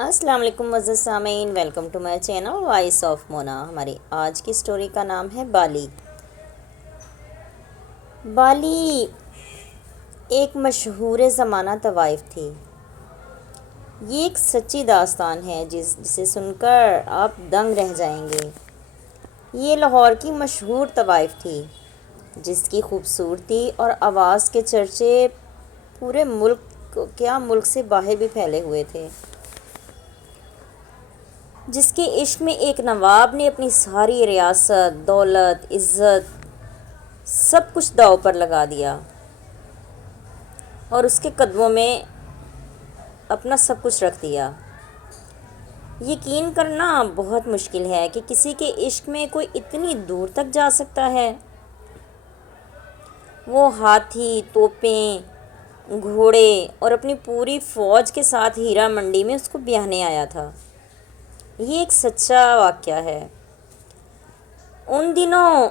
السلام علیکم معزز سامعین، welcome to my channel voice of Mona. ہماری آج کی سٹوری کا نام ہے بالی۔ بالی ایک مشہور زمانہ طوائف تھی۔ یہ ایک سچی داستان ہے جسے سن کر آپ دنگ رہ جائیں گے۔ یہ لاہور کی مشہور طوائف تھی جس کی خوبصورتی اور آواز کے چرچے پورے ملک سے باہر بھی پھیلے ہوئے تھے، جس کے عشق میں ایک نواب نے اپنی ساری ریاست، دولت، عزت سب کچھ داؤ پر لگا دیا اور اس کے قدموں میں اپنا سب کچھ رکھ دیا۔ یقین کرنا بہت مشکل ہے کہ کسی کے عشق میں کوئی اتنی دور تک جا سکتا ہے۔ وہ ہاتھی، توپیں، گھوڑے اور اپنی پوری فوج کے ساتھ ہیرا منڈی میں اس کو بیاہنے آیا تھا۔ یہ ایک سچا واقعہ ہے۔ ان دنوں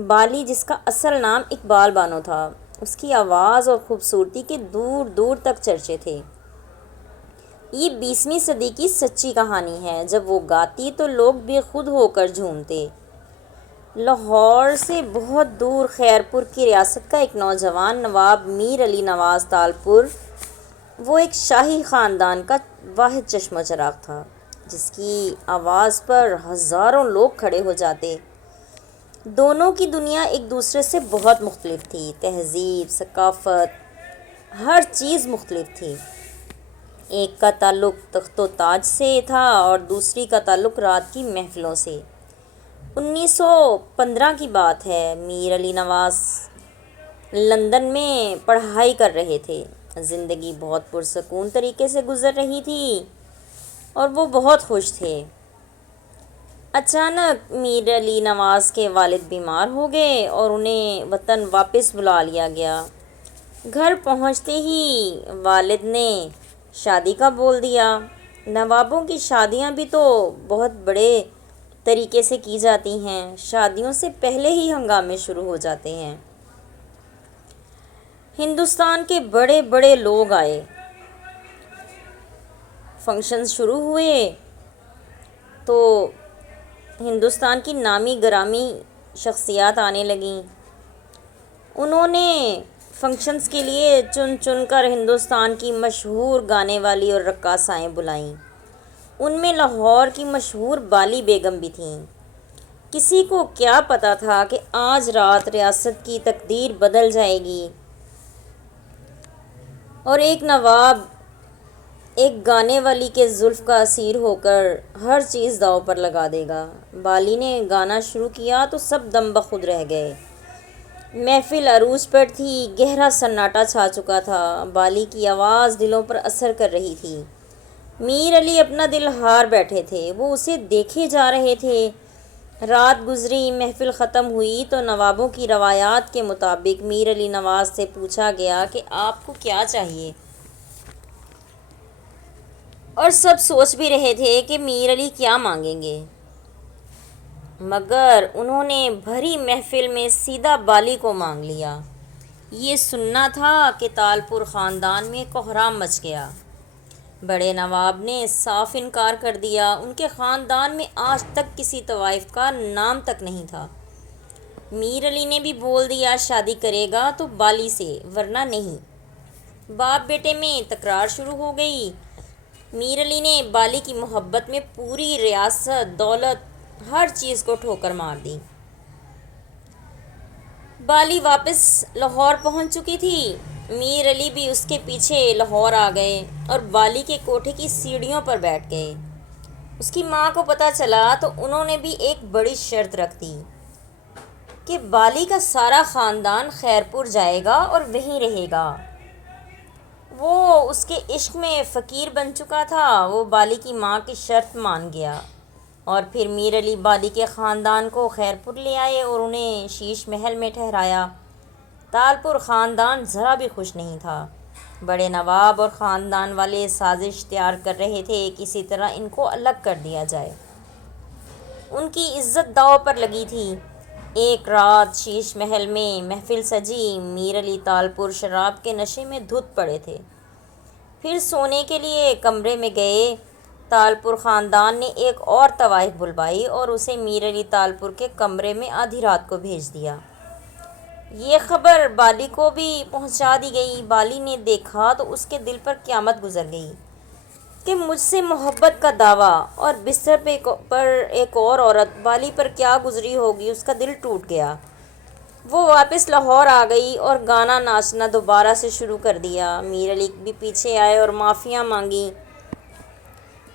بالی، جس کا اصل نام اقبال بانو تھا، اس کی آواز اور خوبصورتی کے دور دور تک چرچے تھے۔ یہ 20ویں صدی کی سچی کہانی ہے۔ جب وہ گاتی تو لوگ بے خود ہو کر جھومتے۔ لاہور سے بہت دور خیرپور کی ریاست کا ایک نوجوان نواب میر علی نواز تالپور، وہ ایک شاہی خاندان کا واحد چشم و چراغ تھا، جس کی آواز پر ہزاروں لوگ کھڑے ہو جاتے۔ دونوں کی دنیا ایک دوسرے سے بہت مختلف تھی۔ تہذیب، ثقافت، ہر چیز مختلف تھی۔ ایک کا تعلق تخت و تاج سے تھا اور دوسری کا تعلق رات کی محفلوں سے۔ 1915 کی بات ہے۔ میر علی نواز لندن میں پڑھائی کر رہے تھے۔ زندگی بہت پرسکون طریقے سے گزر رہی تھی اور وہ بہت خوش تھے۔ اچانک میر علی نواز کے والد بیمار ہو گئے اور انہیں وطن واپس بلا لیا گیا۔ گھر پہنچتے ہی والد نے شادی کا بول دیا۔ نوابوں کی شادیاں بھی تو بہت بڑے طریقے سے کی جاتی ہیں۔ شادیوں سے پہلے ہی ہنگامے شروع ہو جاتے ہیں۔ ہندوستان کے بڑے بڑے لوگ آئے، فنکشنز شروع ہوئے تو ہندوستان کی نامی گرامی شخصیات آنے لگیں۔ انہوں نے فنکشنز کے لیے چن چن کر ہندوستان کی مشہور گانے والی اور رقاصائیں بلائیں۔ ان میں لاہور کی مشہور بالی بیگم بھی تھیں۔ کسی کو کیا پتہ تھا کہ آج رات ریاست کی تقدیر بدل جائے گی اور ایک نواب ایک گانے والی کے زلف کا اسیر ہو کر ہر چیز داؤ پر لگا دے گا۔ بالی نے گانا شروع کیا تو سب دم بخود رہ گئے۔ محفل عروج پر تھی، گہرا سناٹا چھا چکا تھا۔ بالی کی آواز دلوں پر اثر کر رہی تھی۔ میر علی اپنا دل ہار بیٹھے تھے، وہ اسے دیکھے جا رہے تھے۔ رات گزری، محفل ختم ہوئی تو نوابوں کی روایات کے مطابق میر علی نواز سے پوچھا گیا کہ آپ کو کیا چاہیے، اور سب سوچ بھی رہے تھے کہ میر علی کیا مانگیں گے، مگر انہوں نے بھری محفل میں سیدھا بالی کو مانگ لیا۔ یہ سننا تھا کہ تالپور خاندان میں کوہرام مچ گیا۔ بڑے نواب نے صاف انکار کر دیا۔ ان کے خاندان میں آج تک کسی طوائف کا نام تک نہیں تھا۔ میر علی نے بھی بول دیا شادی کرے گا تو بالی سے، ورنہ نہیں۔ باپ بیٹے میں تکرار شروع ہو گئی۔ میر علی نے بالی کی محبت میں پوری ریاست، دولت، ہر چیز کو ٹھوکر مار دی۔ بالی واپس لاہور پہنچ چکی تھی۔ میر علی بھی اس کے پیچھے لاہور آ گئے اور بالی کے کوٹھے کی سیڑھیوں پر بیٹھ گئے۔ اس کی ماں کو پتہ چلا تو انہوں نے بھی ایک بڑی شرط رکھ دی کہ بالی کا سارا خاندان خیرپور جائے گا اور وہیں رہے گا۔ وہ اس کے عشق میں فقیر بن چکا تھا۔ وہ بالی کی ماں کی شرط مان گیا اور پھر میر علی بالی کے خاندان کو خیرپور لے آئے اور انہیں شیش محل میں ٹھہرایا۔ تالپور خاندان ذرا بھی خوش نہیں تھا۔ بڑے نواب اور خاندان والے سازش تیار کر رہے تھے، کسی طرح ان کو الگ کر دیا جائے۔ ان کی عزت داؤ پر لگی تھی۔ ایک رات شیش محل میں محفل سجی۔ میر علی تالپور شراب کے نشے میں دھت پڑے تھے۔ پھر سونے کے لیے کمرے میں گئے۔ تالپور خاندان نے ایک اور طوائف بلوائی اور اسے میر علی تالپور کے کمرے میں آدھی رات کو بھیج دیا۔ یہ خبر بالی کو بھی پہنچا دی گئی۔ بالی نے دیکھا تو اس کے دل پر قیامت گزر گئی کہ مجھ سے محبت کا دعویٰ، اور بستر پر ایک اور عورت بالی پر کیا گزری ہوگی۔ اس کا دل ٹوٹ گیا۔ وہ واپس لاہور آ گئی اور گانا ناچنا دوبارہ سے شروع کر دیا۔ میر علی بھی پیچھے آئے اور معافیاں مانگیں۔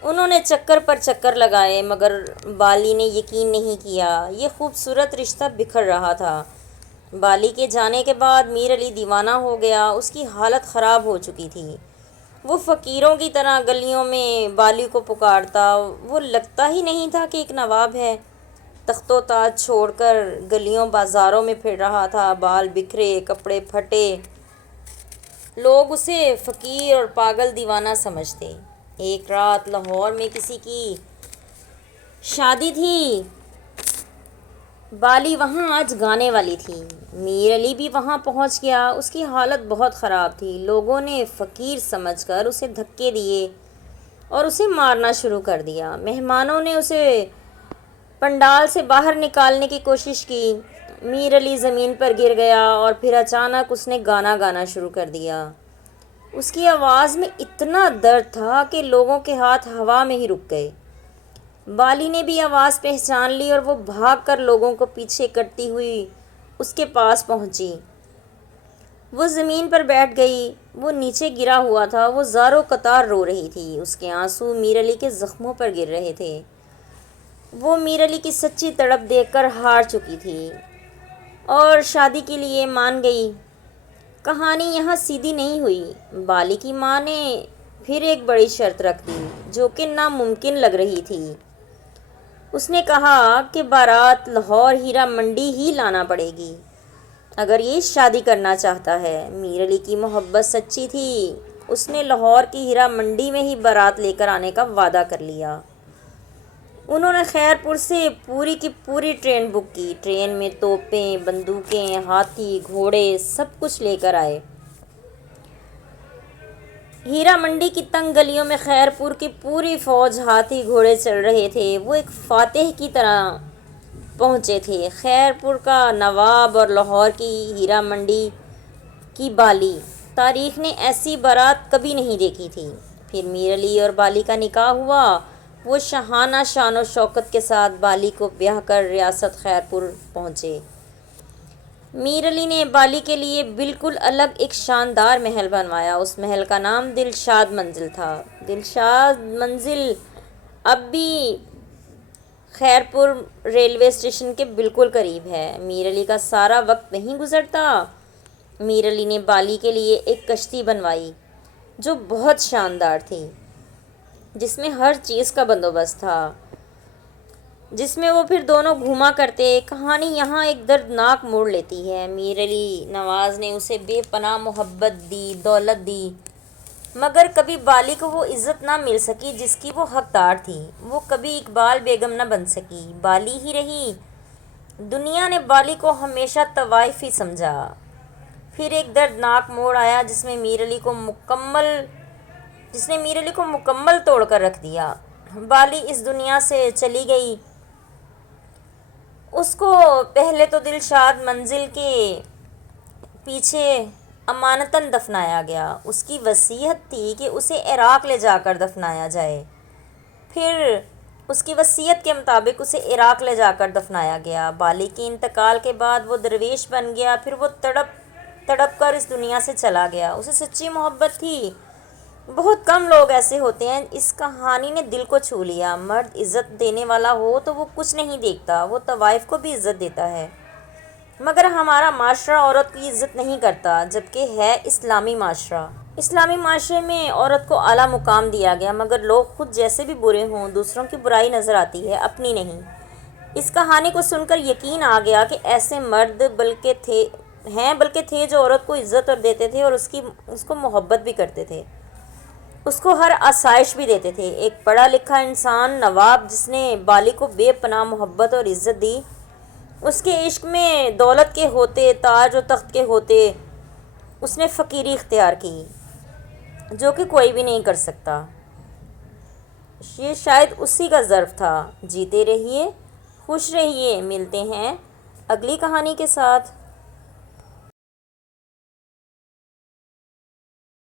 انہوں نے چکر پر چکر لگائے مگر بالی نے یقین نہیں کیا۔ یہ خوبصورت رشتہ بکھر رہا تھا۔ بالی کے جانے کے بعد میر علی دیوانہ ہو گیا۔ اس کی حالت خراب ہو چکی تھی۔ وہ فقیروں کی طرح گلیوں میں بالی کو پکارتا۔ وہ لگتا ہی نہیں تھا کہ ایک نواب ہے۔ تخت و تاج چھوڑ کر گلیوں بازاروں میں پھر رہا تھا، بال بکھرے، کپڑے پھٹے۔ لوگ اسے فقیر اور پاگل دیوانہ سمجھتے۔ ایک رات لاہور میں کسی کی شادی تھی۔ بالی وہاں آج گانے والی تھی۔ میر علی بھی وہاں پہنچ گیا۔ اس کی حالت بہت خراب تھی۔ لوگوں نے فقیر سمجھ کر اسے دھکے دیے اور اسے مارنا شروع کر دیا۔ مہمانوں نے اسے پنڈال سے باہر نکالنے کی کوشش کی۔ میر علی زمین پر گر گیا اور پھر اچانک اس نے گانا گانا شروع کر دیا۔ اس کی آواز میں اتنا درد تھا کہ لوگوں کے ہاتھ ہوا میں ہی رک گئے۔ بالی نے بھی آواز پہچان لی اور وہ بھاگ کر لوگوں کو پیچھے کرتی ہوئی اس کے پاس پہنچی۔ وہ زمین پر بیٹھ گئی۔ وہ نیچے گرا ہوا تھا۔ وہ زار و قطار رو رہی تھی۔ اس کے آنسو میر علی کے زخموں پر گر رہے تھے۔ وہ میر علی کی سچی تڑپ دیکھ کر ہار چکی تھی اور شادی کے لیے مان گئی۔ کہانی یہاں سیدھی نہیں ہوئی۔ بالی کی ماں نے پھر ایک بڑی شرط رکھ دی جو کہ ناممکن لگ رہی تھی۔ اس نے کہا کہ بارات لاہور ہیرا منڈی ہی لانا پڑے گی اگر یہ شادی کرنا چاہتا ہے۔ میر علی کی محبت سچی تھی۔ اس نے لاہور کی ہیرا منڈی میں ہی بارات لے کر آنے کا وعدہ کر لیا۔ انہوں نے خیرپور سے پوری کی پوری ٹرین بک کی۔ ٹرین میں توپیں، بندوقیں، ہاتھی، گھوڑے سب کچھ لے کر آئے۔ ہیرا منڈی کی تنگ گلیوں میں خیرپور کی پوری فوج، ہاتھی گھوڑے چل رہے تھے۔ وہ ایک فاتح کی طرح پہنچے تھے۔ خیرپور کا نواب اور لاہور کی ہیرا منڈی کی بالی۔ تاریخ نے ایسی بارات کبھی نہیں دیکھی تھی۔ پھر میر علی اور بالی کا نکاح ہوا۔ وہ شاہانہ شان و شوکت کے ساتھ بالی کو بیاہ کر ریاست خیرپور پہنچے۔ میر علی نے بالی کے لیے بالکل الگ ایک شاندار محل بنوایا۔ اس محل کا نام دلشاد منزل تھا۔ دلشاد منزل اب بھی خیرپور ریلوے اسٹیشن کے بالکل قریب ہے۔ میر علی کا سارا وقت وہیں گزرتا۔ میر علی نے بالی کے لیے ایک کشتی بنوائی جو بہت شاندار تھی، جس میں ہر چیز کا بندوبست تھا، جس میں وہ پھر دونوں گھوما کرتے۔ کہانی یہاں ایک دردناک موڑ لیتی ہے۔ میر علی نواز نے اسے بے پناہ محبت دی، دولت دی، مگر کبھی بالی کو وہ عزت نہ مل سکی جس کی وہ حقدار تھی۔ وہ کبھی اقبال بیگم نہ بن سکی، بالی ہی رہی۔ دنیا نے بالی کو ہمیشہ طوائفی سمجھا۔ پھر ایک دردناک موڑ آیا جس نے میر علی کو مکمل توڑ کر رکھ دیا۔ بالی اس دنیا سے چلی گئی۔ اس کو پہلے تو دلشاد منزل کے پیچھے امانتاً دفنایا گیا۔ اس کی وصیت تھی کہ اسے عراق لے جا کر دفنایا جائے۔ پھر اس کی وصیت کے مطابق اسے عراق لے جا کر دفنایا گیا۔ بالی کے انتقال کے بعد وہ درویش بن گیا۔ پھر وہ تڑپ کر اس دنیا سے چلا گیا۔ اسے سچی محبت تھی۔ بہت کم لوگ ایسے ہوتے ہیں۔ اس کہانی نے دل کو چھو لیا۔ مرد عزت دینے والا ہو تو وہ کچھ نہیں دیکھتا، وہ طوائف کو بھی عزت دیتا ہے، مگر ہمارا معاشرہ عورت کی عزت نہیں کرتا، جبکہ ہے اسلامی معاشرہ۔ اسلامی معاشرے میں عورت کو اعلیٰ مقام دیا گیا، مگر لوگ خود جیسے بھی برے ہوں، دوسروں کی برائی نظر آتی ہے، اپنی نہیں۔ اس کہانی کو سن کر یقین آ گیا کہ ایسے مرد بلکہ تھے جو عورت کو عزت اور دیتے تھے اور اس کو محبت بھی کرتے تھے، اس کو ہر آسائش بھی دیتے تھے۔ ایک پڑھا لکھا انسان، نواب، جس نے بالی کو بے پناہ محبت اور عزت دی، اس کے عشق میں دولت کے ہوتے، تاج و تخت کے ہوتے، اس نے فقیری اختیار کی۔ جو کہ کوئی بھی نہیں کر سکتا۔ یہ شاید اسی کا ظرف تھا۔ جیتے رہیے، خوش رہیے، ملتے ہیں اگلی کہانی کے ساتھ۔